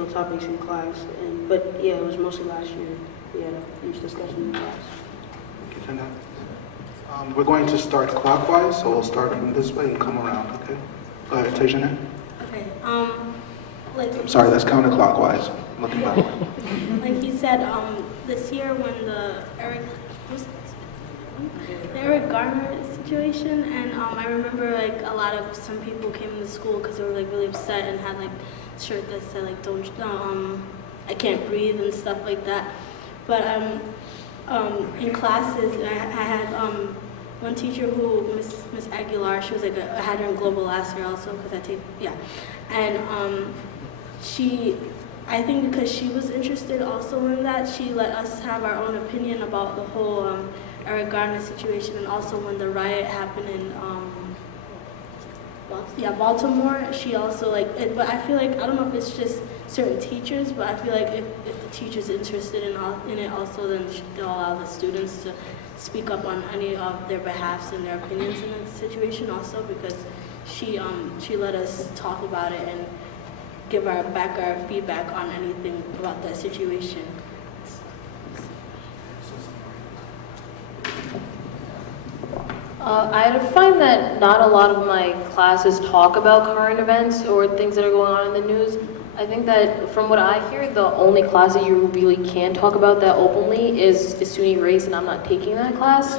racial topics in class. But yeah, it was mostly last year. We had a huge discussion in class. Thank you, Tana. We're going to start clockwise, so we'll start from this way and come around, okay? Go ahead, Tajane. Okay, like... Sorry, that's counterclockwise. Looking backward. Like he said, this year when the Eric Garner situation, and I remember like some people came into school because they were like really upset and had like shirt that said like don't I can't breathe and stuff like that. But in classes I had one teacher who Miss Aguilar, she was like I had her in global last year also because and I think because she was interested also in that, she let us have our own opinion about the whole Eric Garner situation, and also when the riot happened in Baltimore, she also but I feel like, I don't know if it's just certain teachers, but I feel like if the teacher's interested in it also, then they'll allow the students to speak up on any of their behalfs and their opinions in the situation also, because she let us talk about it and give our feedback on anything about that situation. I find that not a lot of my classes talk about current events or things that are going on in the news. I think that from what I hear, the only class that you really can talk about that openly is SUNY race, and I'm not taking that class.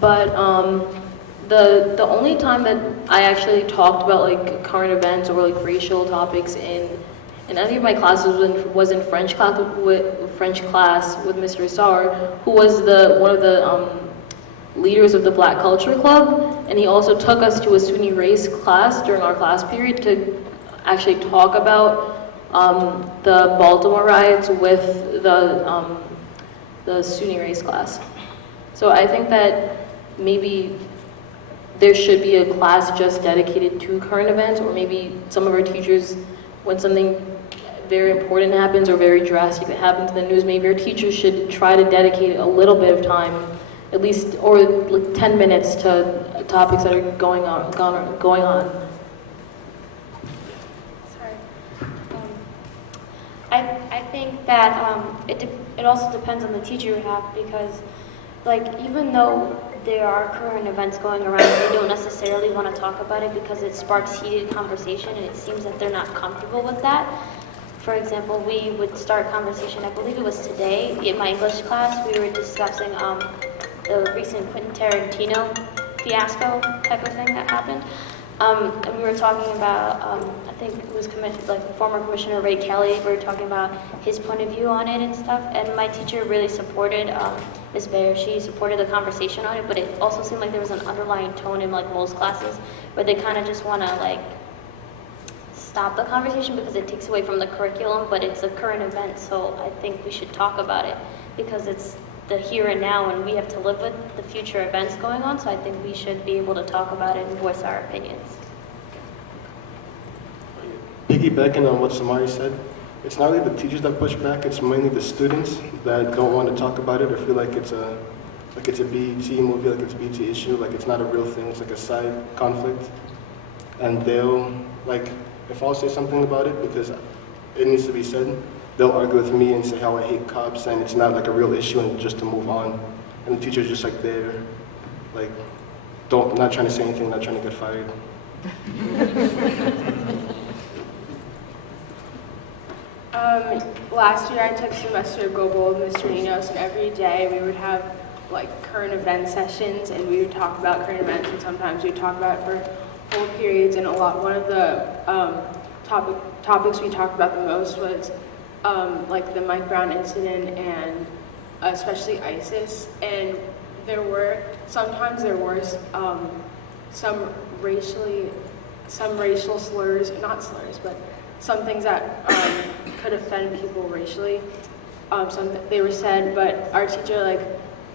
But the only time that I actually talked about like current events or like racial topics in any of my classes was in French class with Mr. Assar, who was one of the leaders of the Black Culture Club, and he also took us to a SUNY race class during our class period to actually talk about the Baltimore riots with the SUNY race class. So I think that maybe there should be a class just dedicated to current events, or maybe some of our teachers, when something very important happens or very drastic that happens in the news, maybe our teachers should try to dedicate a little bit of time, at least, or like 10 minutes to topics that are going on. Sorry. I think that it also depends on the teacher you have, because like even though there are current events going around, they don't necessarily want to talk about it because it sparks heated conversation, and it seems that they're not comfortable with that. For example, we would start conversation, I believe it was today, in my English class, we were discussing the recent Quentin Tarantino fiasco type of thing that happened. And we were talking about, I think it was former Commissioner Ray Kelly. We were talking about his point of view on it and stuff. And my teacher really supported, Ms. Bayer, she supported the conversation on it, but it also seemed like there was an underlying tone in like most classes where they kind of just want to like stop the conversation because it takes away from the curriculum, but it's a current event, so I think we should talk about it because it's the here and now, and we have to live with the future events going on, so I think we should be able to talk about it and voice our opinions. Piggybacking on what Samari said, it's not really the teachers that push back, it's mainly the students that don't want to talk about it or feel like it's a BET movie, like it's a BET issue, like it's not a real thing, it's like a side conflict. And they'll, like, if I'll say something about it because it needs to be said, they'll argue with me and say how I hate cops and it's not like a real issue and just to move on. And the teacher's just like there, like, not trying to say anything, not trying to get fired. Last year I took semester global with Mr. Ninos, and every day we would have like current event sessions and we would talk about current events, and sometimes we'd talk about it for whole periods. And one of the topics we talked about the most was like the Mike Brown incident and especially ISIS. And sometimes there were some racial slurs, not slurs, but some things that could offend people racially. They were said, but our teacher like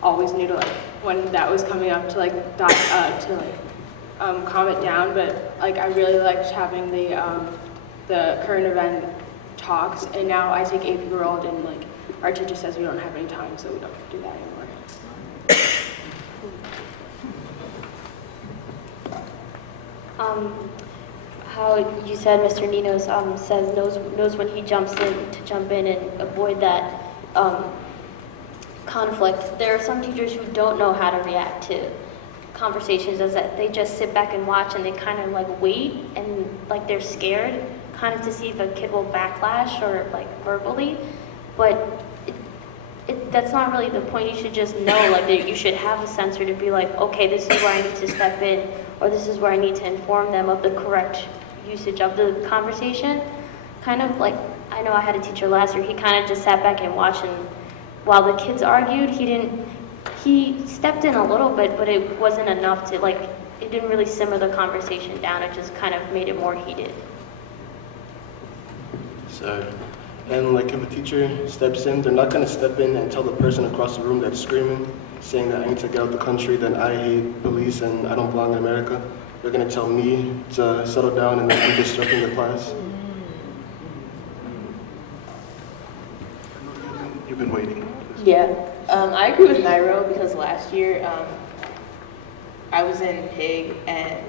always knew to like when that was coming up to like calm it down. But like I really liked having the current event talks, and now I take AP World, and like our teacher says we don't have any time, so we don't do that anymore. how you said Mr. Ninos says knows when he jumps in to jump in and avoid that conflict. There are some teachers who don't know how to react to conversations, as that they just sit back and watch and they kind of like wait and like they're scared kind of to see if a kid will backlash or like verbally, but that's not really the point. You should just know like that you should have a sensor to be like, okay, this is where I need to step in, or this is where I need to inform them of the correct usage of the conversation. Kind of like, I know I had a teacher last year, he kind of just sat back and watched, and while the kids argued, he stepped in a little bit, but it wasn't enough to like, it didn't really simmer the conversation down, it just kind of made it more heated. So, and like if a teacher steps in, they're not going to step in and tell the person across the room that's screaming, saying that I need to get out the country, that I hate police and I don't belong in America. They're going to tell me to settle down and then keep disrupting the class. You've been waiting. Yeah, I agree with Nairo because last year I was in PIG and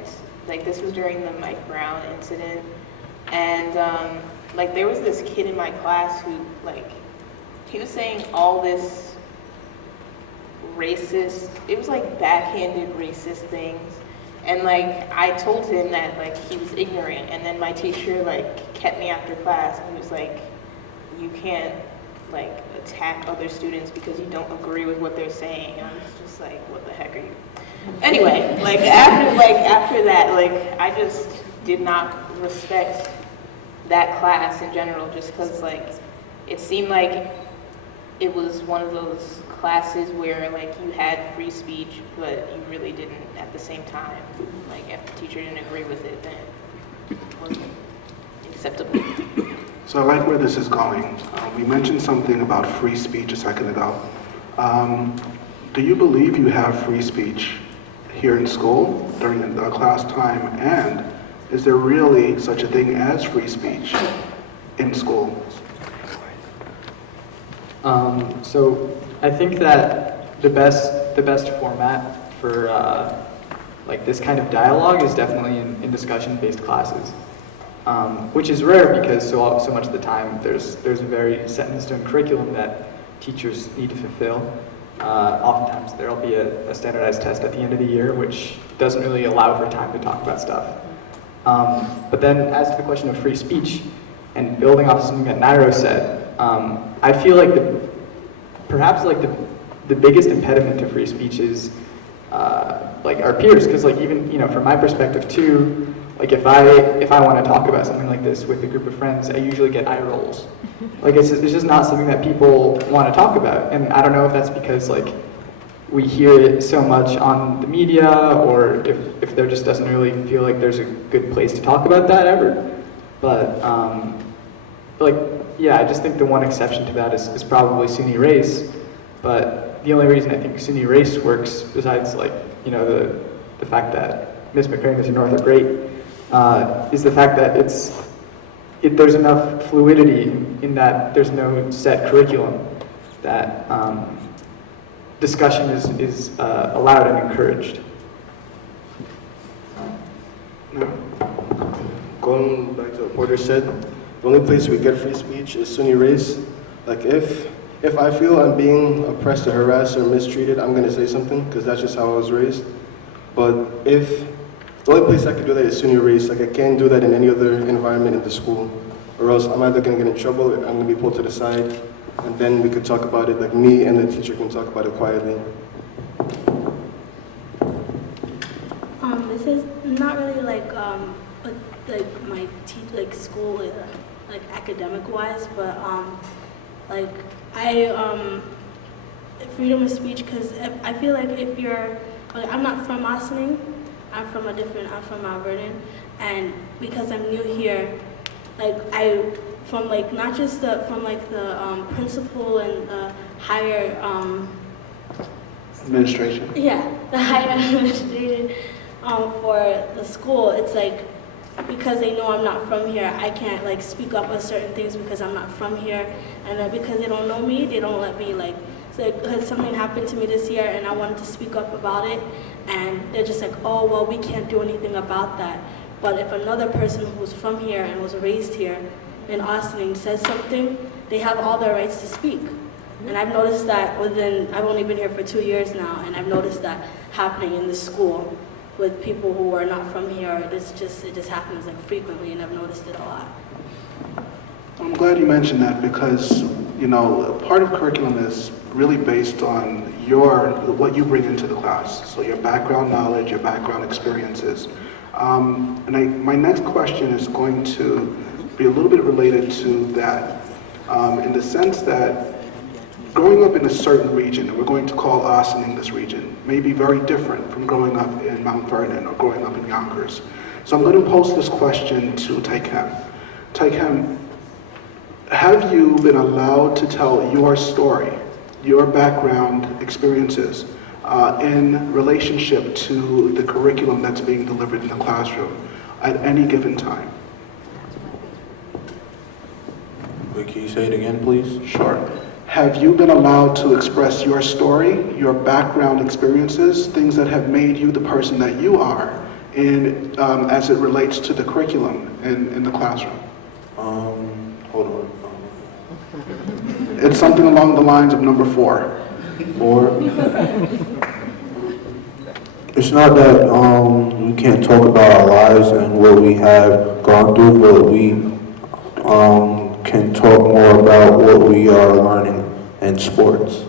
like this was during the Mike Brown incident, and like there was this kid in my class who like he was saying all this racist, it was like backhanded racist things, and like I told him that like he was ignorant, and then my teacher like kept me after class and he was like, you can't like attack other students because you don't agree with what they're saying. And I was just like, what the heck are you? Anyway, after that, like I just did not respect that class in general, just because like it seemed like it was one of those classes where like you had free speech, but you really didn't at the same time. Like if the teacher didn't agree with it, then it wasn't acceptable. So I like where this is going. We mentioned something about free speech a second ago. Do you believe you have free speech here in school during the class time? And is there really such a thing as free speech in school? So I think that the best format for like this kind of dialogue is definitely in discussion-based classes, which is rare because so much of the time there's a very set in stone curriculum that teachers need to fulfill. Oftentimes there will be a standardized test at the end of the year, which doesn't really allow for time to talk about stuff. But then as to the question of free speech, and building off something that Nairo said, I feel like perhaps the biggest impediment to free speech is like our peers, because like even from my perspective too, like if I want to talk about something like this with a group of friends, I usually get eye rolls. Like it's just not something that people want to talk about, and I don't know if that's because like we hear it so much on the media, or if there just doesn't really feel like there's a good place to talk about that ever. But like yeah, I just think the one exception to that is probably SUNY race. But the only reason I think SUNY race works, besides like the fact that Ms. McCray and Mr. North are great, is the fact that there's enough fluidity in that there's no set curriculum, that discussion is allowed and encouraged. Going back to what Porter said, the only place we get free speech is SUNY race. Like if I feel I'm being oppressed or harassed or mistreated, I'm gonna say something because that's just how I was raised. But if the only place I can do that is SUNY race, like I can't do that in any other environment in the school, or else I'm either gonna get in trouble or I'm gonna be pulled to the side, and then we could talk about it, like me and the teacher can talk about it quietly. This is not really like my school like academic wise, but like freedom of speech, because I feel like if you're I'm not from OSSINING, I'm from Mount Vernon, and because I'm new here, like from not just the principal and the higher Administration. yeah, the higher administration for the school, it's like because they know I'm not from here, I can't like speak up on certain things because I'm not from here, and then because they don't know me, they don't let me like. So something happened to me this year, and I wanted to speak up about it, and they're just like, oh well, we can't do anything about that. But if another person who's from here and was raised here in Ossining says something, they have all their rights to speak. And I've noticed that I've only been here for 2 years now, and I've noticed that happening in the school with people who are not from here. It just happens like frequently, and I've noticed it a lot. I'm glad you mentioned that because, you know, part of curriculum is really based on what you bring into the class. So your background knowledge, your background experiences. My next question is going to be a little bit related to that, in the sense that growing up in a certain region, and we're going to call Ossining this region, may be very different from growing up in Mount Vernon or growing up in Yonkers. So I'm going to pose this question to Taikem. Taikem, have you been allowed to tell your story, your background experiences, in relationship to the curriculum that's being delivered in the classroom at any given time? Wait, can you say it again, please? Sure. Have you been allowed to express your story, your background experiences, things that have made you the person that you are, as it relates to the curriculum in the classroom? Hold on. It's something along the lines of number 4. Or it's not that we can't talk about our lives and what we have gone through, but we can talk more about what we are learning in sports.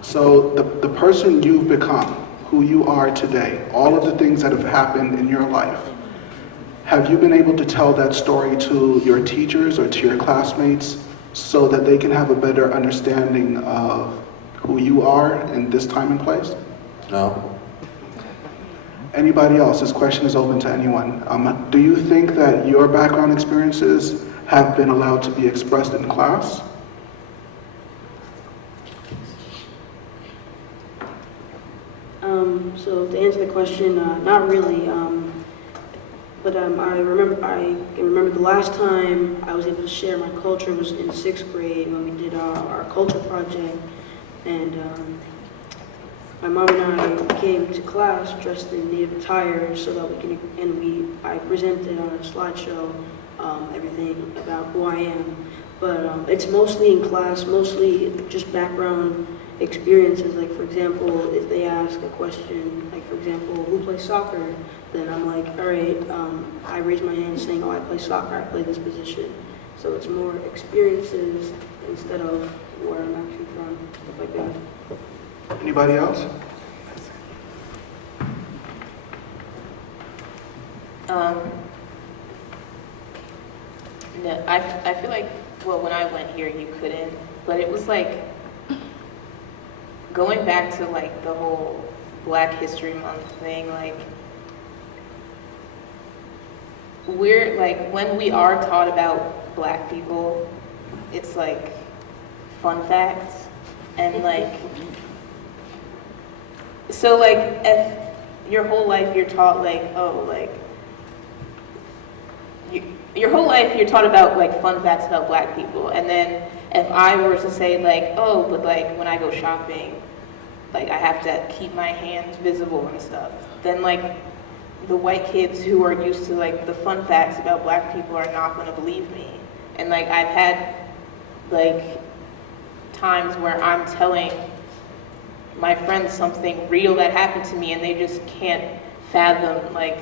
So the person you've become, who you are today, all of the things that have happened in your life, have you been able to tell that story to your teachers or to your classmates so that they can have a better understanding of who you are in this time and place? No. Anybody else? This question is open to anyone. Do you think that your background experiences have been allowed to be expressed in class? So to answer the question, not really. But I can remember the last time I was able to share my culture was in 6th grade when we did our culture project, and my mom and I came to class dressed in Native attire so that I presented on a slideshow everything about who I am. But it's mostly in class, mostly just background experiences. Like, for example, if they ask a question, like, for example, who plays soccer? Then I'm like, all right, I raise my hand saying, oh, I play soccer, I play this position. So it's more experiences instead of where I'm actually from, stuff like that. Anybody else? No, I feel like, well, when I went here, you couldn't, but it was like, going back to like the whole Black History Month thing, like, we're like, when we are taught about Black people, it's like fun facts, and like, so like, if your whole life you're taught like, oh, like, your whole life you're taught about like fun facts about Black people, and then if I were to say like, oh, but like when I go shopping, like I have to keep my hands visible and stuff, then like the white kids who are used to like the fun facts about Black people are not going to believe me. And like I've had like times where I'm telling my friends something real that happened to me and they just can't fathom like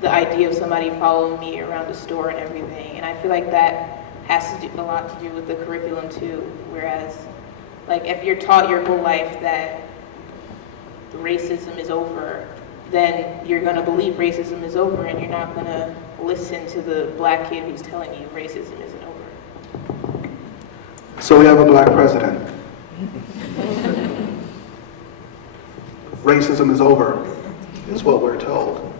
the idea of somebody following me around the store and everything. And I feel like that has to do a lot to do with the curriculum too. Whereas like if you're taught your whole life that racism is over, then you're going to believe racism is over and you're not going to listen to the Black kid who's telling you racism isn't over. So we have a Black president. Racism is over, is what we're told.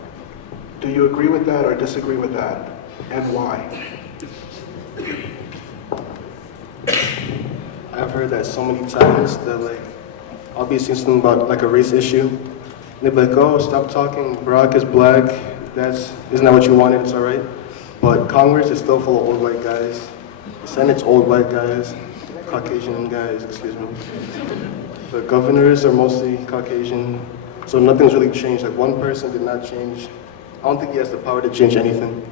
Do you agree with that or disagree with that, and why? I've heard that so many times that like, I'll be saying something about like a race issue, and they'll be like, oh, stop talking, Barack is Black, isn't that what you wanted, it's all right. But Congress is still full of old white guys. The Senate's old white guys, Caucasian guys, excuse me. The governors are mostly Caucasian, so nothing's really changed. Like one person did not change I don't think he has the power to change anything.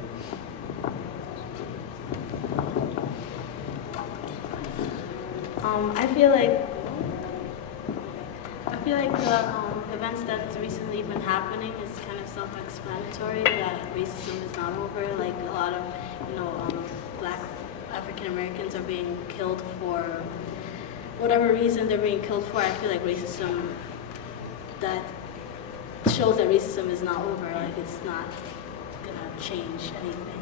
I feel like the events that's recently been happening is kind of self-explanatory that racism is not over. Like a lot of, Black African Americans are being killed for whatever reason they're being killed for. I feel like racism that shows that racism is not over. Like it's not gonna change anything.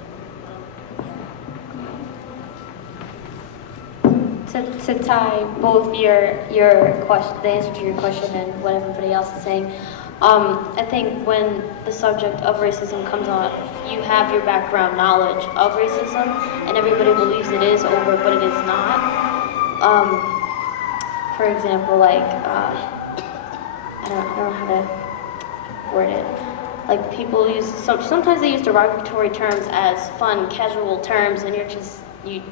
To tie both your question, the answer to your question, and what everybody else is saying, I think when the subject of racism comes on, you have your background knowledge of racism, and everybody believes it is over, but it is not. For example, like I don't know how to word it. Like people sometimes they use derogatory terms as fun, casual terms, and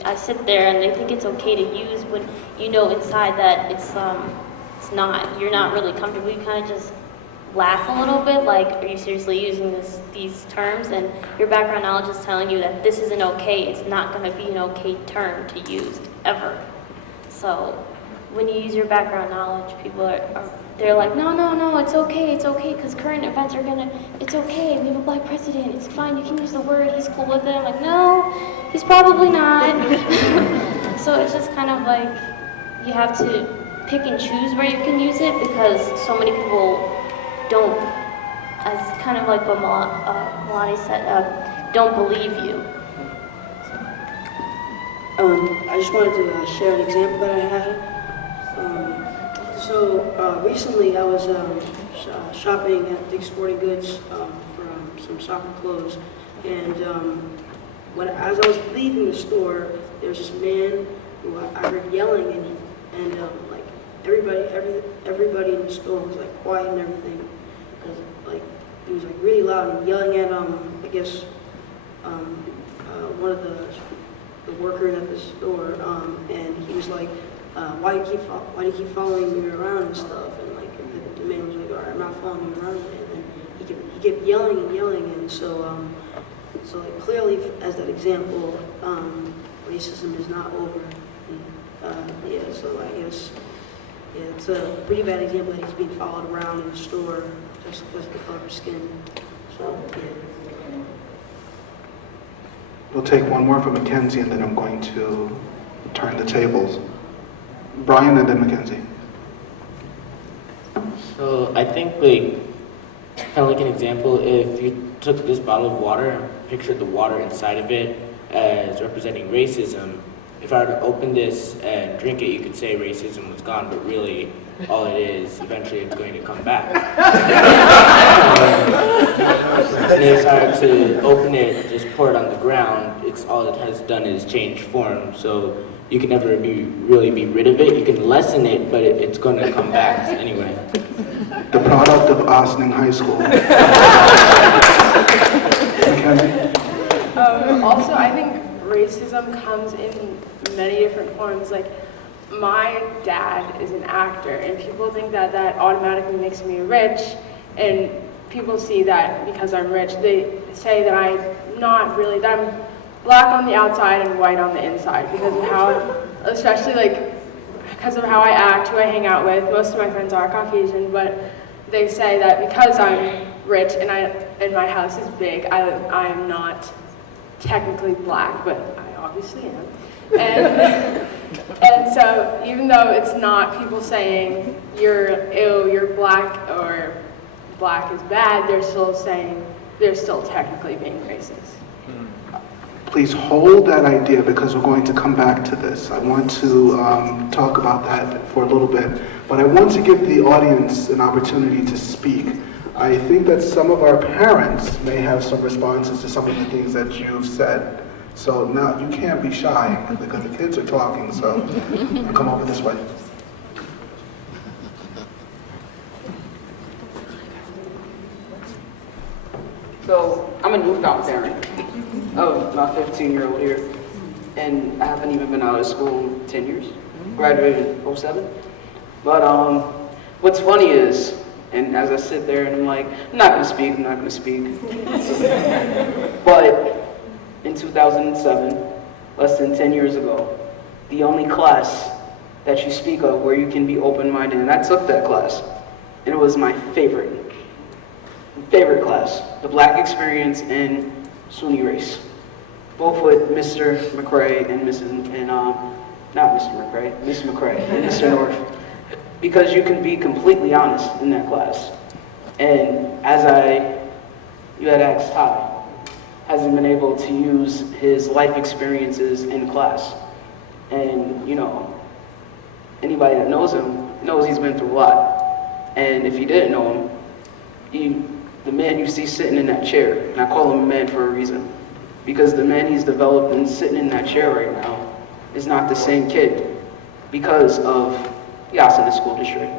I sit there and they think it's okay to use when you know inside that it's not. You're not really comfortable. You kind of just laugh a little bit, like, are you seriously using these terms? And your background knowledge is telling you that this isn't okay. It's not going to be an okay term to use ever. So when you use your background knowledge, people they're like, no, it's okay, because current events are it's okay, we have a Black president, it's fine, you can use the word, he's cool with it. I'm like, no, he's probably not. So it's just kind of like, you have to pick and choose where you can use it, because so many people don't, as kind of like what Melanie said, don't believe you. I just wanted to share an example that I had. Recently I was shopping at Dick's Sporting Goods for some soccer clothes, and as I was leaving the store, there was this man who I heard yelling, and like everybody in the store was like quiet and everything, because like he was like really loud and yelling at I guess one of the workers at the store, and he was like, why do you keep following me around and stuff? And like the man was like, all right, I'm not following you around. And then he kept yelling and yelling, and so like clearly as that example, racism is not over. So I guess it's a pretty bad example that he's being followed around in the store just because of the color of skin. So yeah. We'll take one more from Mackenzie, and then I'm going to turn the tables. Brian and then Mackenzie. So I think kind of like an example, if you took this bottle of water and pictured the water inside of it as representing racism, if I were to open this and drink it, you could say racism was gone, but really all it is, eventually it's going to come back. And if I were to open it, just pour it on the ground, all it has done is change form. So you can never really be rid of it. You can lessen it, but it's going to come back anyway. The product of OSSINING High School. Mackenzie? Also, I think racism comes in many different forms. Like, my dad is an actor, and people think that automatically makes me rich, and people see that because I'm rich, they say that I'm not really, that I'm Black on the outside and white on the inside, because of how, especially like, because of how I act, who I hang out with. Most of my friends are Caucasian, but they say that because I'm rich and my house is big, I am not technically Black, but I obviously am. And so even though it's not people saying you're Black or Black is bad, they're still saying they're still technically being racist. Please hold that idea, because we're going to come back to this. I want to talk about that for a little bit, but I want to give the audience an opportunity to speak. I think that some of our parents may have some responses to some of the things that you've said. So now you can't be shy, because the kids are talking, so come over this way. So I'm a newfound parent of my 15-year-old here, and I haven't even been out of school 10 years. Graduated in 07. But what's funny is And as I sit there and I'm like, I'm not gonna speak, I'm not gonna speak. But in 2007, less than 10 years ago, the only class that you speak of where you can be open-minded, and I took that class, and it was my favorite class, the Black Experience and SUNY Race. Both with Mr. McCrae and Miss McCrae and Mr. North. Because you can be completely honest in that class. And you had asked Ty, has he been able to use his life experiences in class? And, you know, anybody that knows him knows he's been through a lot. And if you didn't know him, the man you see sitting in that chair, and I call him a man for a reason, because the man he's developed and sitting in that chair right now is not the same kid because of the OSSINING School District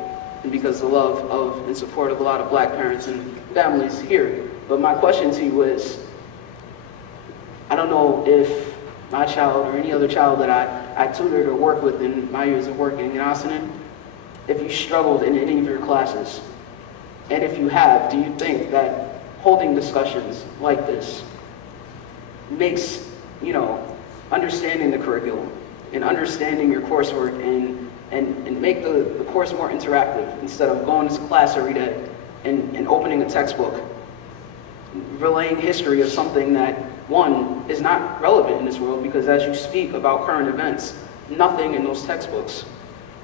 and because of the love of and support of a lot of Black parents and families here. But my question to you is, I don't know if my child or any other child that I tutored or worked with in my years of working in OSSINING, if you struggled in any of your classes, and if you have, do you think that holding discussions like this makes, you know, understanding the curriculum and understanding your coursework and make the course more interactive instead of going to class every day and opening a textbook, relaying history of something that, one, is not relevant in this world because as you speak about current events, nothing in those textbooks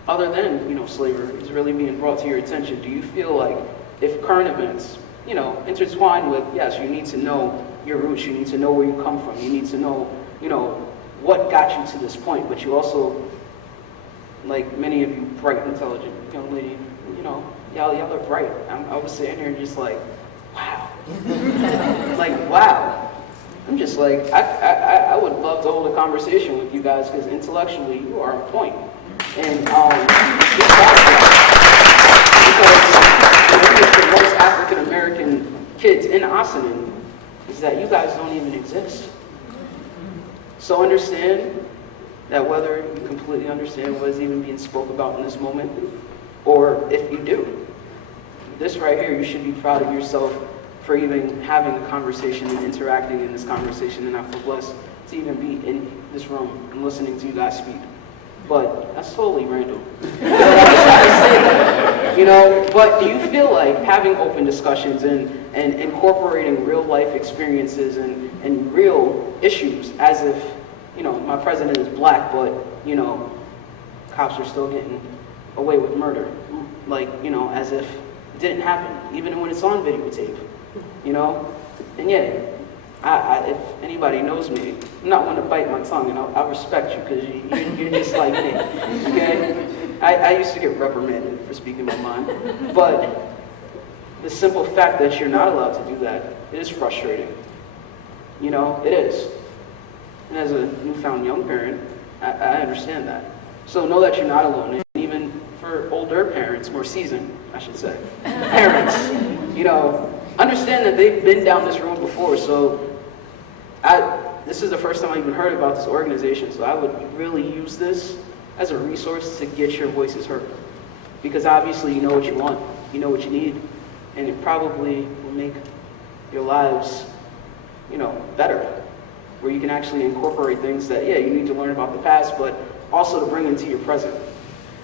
other than, you know, slavery is really being brought to your attention. Do you feel like if current events, you know, intertwined with, yes, you need to know your roots, you need to know where you come from, you need to know, you know, what got you to this point, but you also, like many of you bright, intelligent young lady, you know, y'all are bright. I was sitting here just like, wow. Like, wow. I'm just like, I would love to hold a conversation with you guys because intellectually you are on point. And because for most African American kids in OSSINING is that you guys don't even exist. So understand that whether you completely understand what is even being spoke about in this moment, or if you do, this right here, you should be proud of yourself for even having a conversation and interacting in this conversation, and I feel blessed to even be in this room and listening to you guys speak. But that's totally random. You know, but do you feel like having open discussions and incorporating real life experiences and real issues as if, you know, my president is Black, but, you know, cops are still getting away with murder. Like, you know, as if it didn't happen, even when it's on videotape, you know? And yeah, if anybody knows me, I'm not one to bite my tongue, and I respect you because you're just like me, okay? I used to get reprimanded for speaking my mind, but the simple fact that you're not allowed to do that is frustrating. You know, it is. And as a newfound young parent, I understand that. So know that you're not alone, and even for older parents, more seasoned, I should say, parents, you know, understand that they've been down this road before, so this is the first time I even heard about this organization, so I would really use this as a resource to get your voices heard. Because obviously you know what you want, you know what you need, and it probably will make your lives, you know, better, where you can actually incorporate things that, yeah, you need to learn about the past, but also to bring into your present.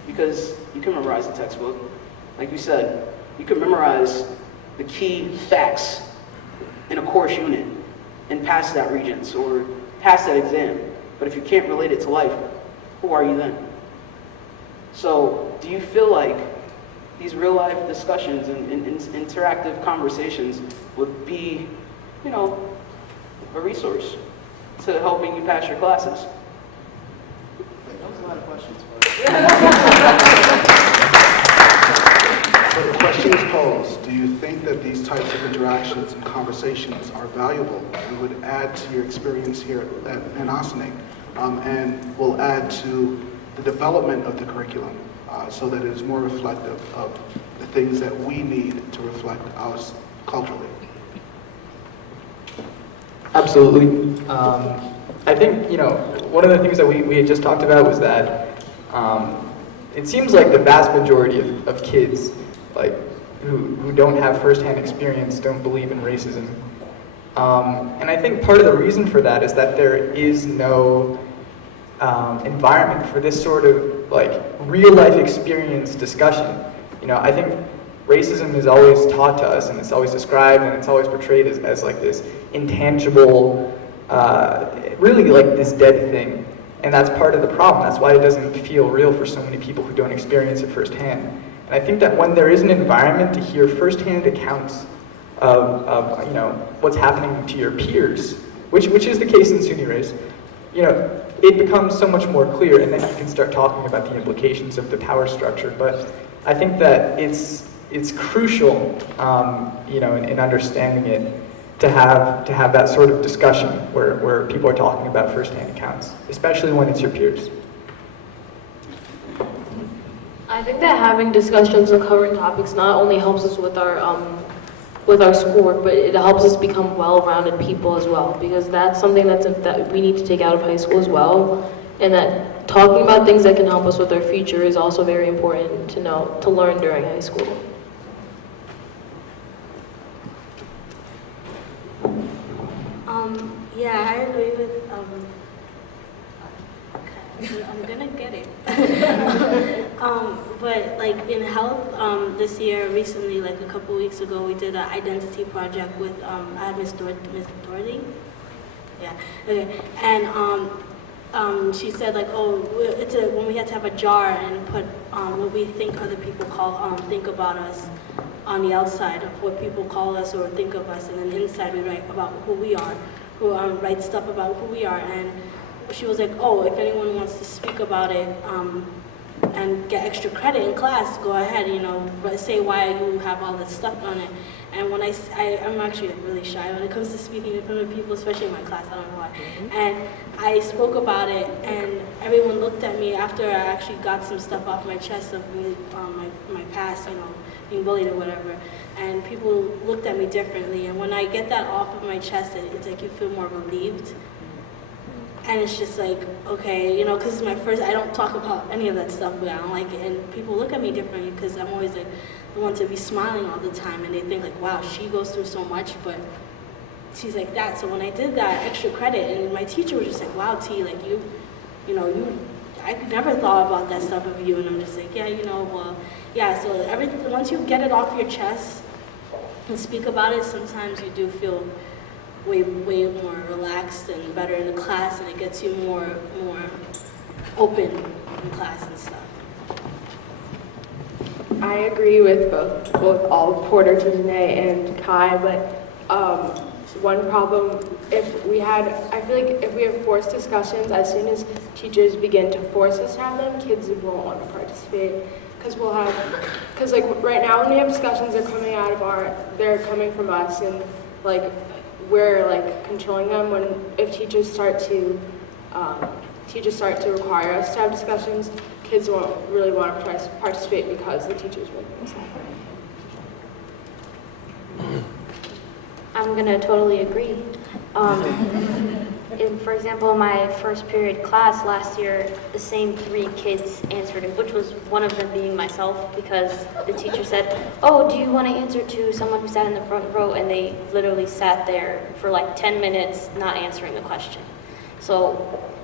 Because you can memorize the textbook. Like you said, you can memorize the key facts in a course unit and pass that regents or pass that exam. But if you can't relate it to life, who are you then? So do you feel like these real life discussions and interactive conversations would be, you know, a resource to helping you pass your classes? That was a lot of questions. So the question is posed, do you think that these types of interactions and conversations are valuable and would add to your experience here in OSSINING and will add to the development of the curriculum so that it is more reflective of the things that we need to reflect us culturally? Absolutely. I think, you know, one of the things that we had just talked about was that it seems like the vast majority of kids, like who don't have firsthand experience don't believe in racism. And I think part of the reason for that is that there is no environment for this sort of like real life experience discussion. You know, I think racism is always taught to us and it's always described and it's always portrayed as like this intangible, really like this dead thing. And that's part of the problem. That's why it doesn't feel real for so many people who don't experience it firsthand. And I think that when there is an environment to hear firsthand accounts of you know, what's happening to your peers, which is the case in SUNY race, you know, it becomes so much more clear, and then you can start talking about the implications of the power structure. But I think that it's crucial, you know, in understanding it, to have that sort of discussion where people are talking about firsthand accounts, especially when it's your peers. I think that having discussions on current topics not only helps us with our schoolwork, but it helps us become well-rounded people as well, because that's something that we need to take out of high school as well, and that talking about things that can help us with our future is also very important to learn during high school. Yeah, I agree with, okay, I'm gonna get it. But like in health, this year, recently, like a couple weeks ago, we did an identity project with, I had Miss Dorothy. Yeah, okay. And she said like, oh, when we had to have a jar and put what we think other people think about us on the outside of what people call us or think of us, and then inside we write about who we are, who write stuff about who we are. And she was like, oh, if anyone wants to speak about it and get extra credit in class, go ahead, you know, but say why you have all this stuff on it. And when I'm actually really shy when it comes to speaking in front of people, especially in my class, I don't know why. And I spoke about it, and everyone looked at me after I actually got some stuff off my chest of me, my past, you know, being bullied or whatever. And people looked at me differently. And when I get that off of my chest, it's like you feel more relieved. And it's just like, okay, you know, because it's my first, I don't talk about any of that stuff, but I don't like it. And people look at me differently because I'm always like the one to be smiling all the time. And they think like, wow, she goes through so much, but she's like that. So when I did that extra credit, and my teacher was just like, wow, T, like I never thought about that stuff of you. And I'm just like, yeah, you know, well, yeah. So once you get it off your chest and speak about it, sometimes you do feel way more relaxed and better in the class, and it gets you more open in class and stuff. I agree with both all Porter, Tijane, and Kai, but one problem, I feel like if we have forced discussions, as soon as teachers begin to force us to have them, kids won't want to participate. Because like right now when we have discussions, they're coming from us, and like we're like controlling them. If teachers start to require us to have discussions, kids won't really want to participate because the teachers make them sad. I'm gonna totally agree. For example, in my first period class last year, the same 3 kids answered it, which was one of them being myself, because the teacher said, oh, do you want to answer to someone who sat in the front row? And they literally sat there for like 10 minutes not answering the question. So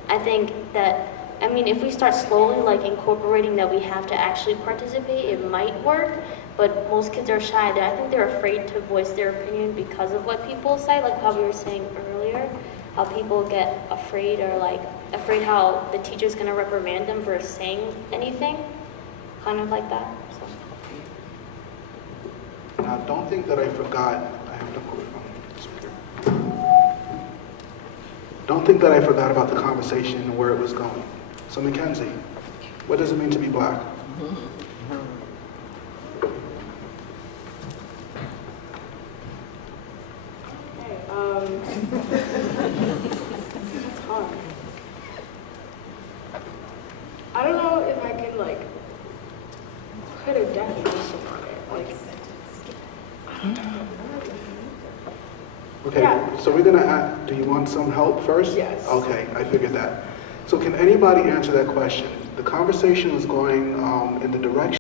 I think that, if we start slowly like incorporating that we have to actually participate, it might work, but most kids are shy. I think they're afraid to voice their opinion because of what people say, like how we were saying earlier. How people get afraid, or like afraid how the teacher's gonna reprimand them for saying anything, kind of like that. So. Now, don't think that I forgot. I have to move from. Don't think that I forgot about the conversation and where it was going. So, Mackenzie, what does it mean to be black? It's hard. I don't know if I can like put a definition on it. Like, I don't know. Okay, Yeah. so we're gonna ask, do you want some help first? Yes. Okay, I figured that. So can anybody answer that question? The conversation was going in the direction